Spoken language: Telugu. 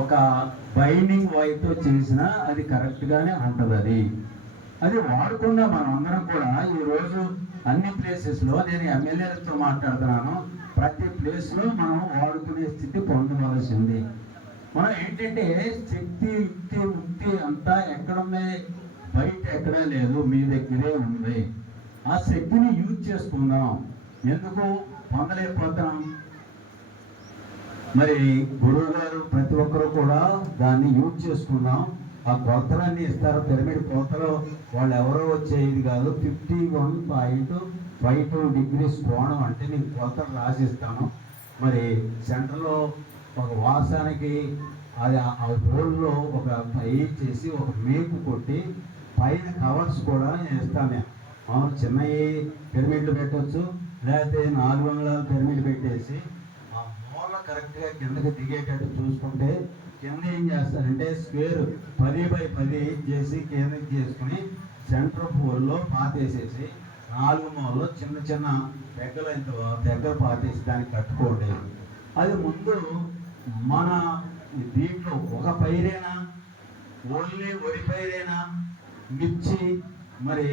ఒక బైండింగ్ వైర్తో చేసినా అది కరెక్ట్గానే ఉంటుంది. అది వాడకుండా మనం అందరం కూడా ఈరోజు అన్ని ప్లేసెస్లో నేను ఎమ్మెల్యేలతో మాట్లాడుతున్నాను, ప్రతి ప్లేస్లో మనం వాడుకునే స్థితి పొందవలసింది. మనం ఏంటంటే శక్తి యుక్తి అంతా ఎక్కడుంది, బయట ఎక్కడా లేదు, మీ దగ్గరే ఉంది. ఆ శక్తిని యూజ్ చేసుకుందాం. ఎందుకు పొందలేకపోతున్నాం? మరి గురువు గారు ప్రతి ఒక్కరు కూడా దాన్ని యూజ్ చేసుకుందాం. ఆ కొలతలన్నీ ఇస్తారు. పిరమిడ్ కొలతలు వాళ్ళు ఎవరో వచ్చేది కాదు. 51.52 degrees కోణం అంటే నేను కొలతలు రాసిస్తాను. మరి సెంటర్లో ఒక వాసానికి అది ఆ హోల్లో ఒక చేసి ఒక మేకు కొట్టి పైన కవర్స్ కూడా నేను ఇస్తాను. మామూలు చిన్నవి పిరమిడ్లు పెట్టవచ్చు, లేకపోతే 400 పిరమిడ్ పెట్టేసి కరెక్ట్గా కిందకి దిగేటట్టు చూసుకుంటే కింద ఏం చేస్తారంటే స్క్వేర్ 10x10 చేసి కిందకి చేసుకుని సెంటర్ పోల్లో పాతేసేసి 4 మూలలో చిన్న చిన్న దగ్గర పాతేసి దానికి కట్టుకోండి. అది ముందు మన దీంట్లో ఒక పైరేనా, ఓన్లీ వరి పైరేనా, మిర్చి, మరి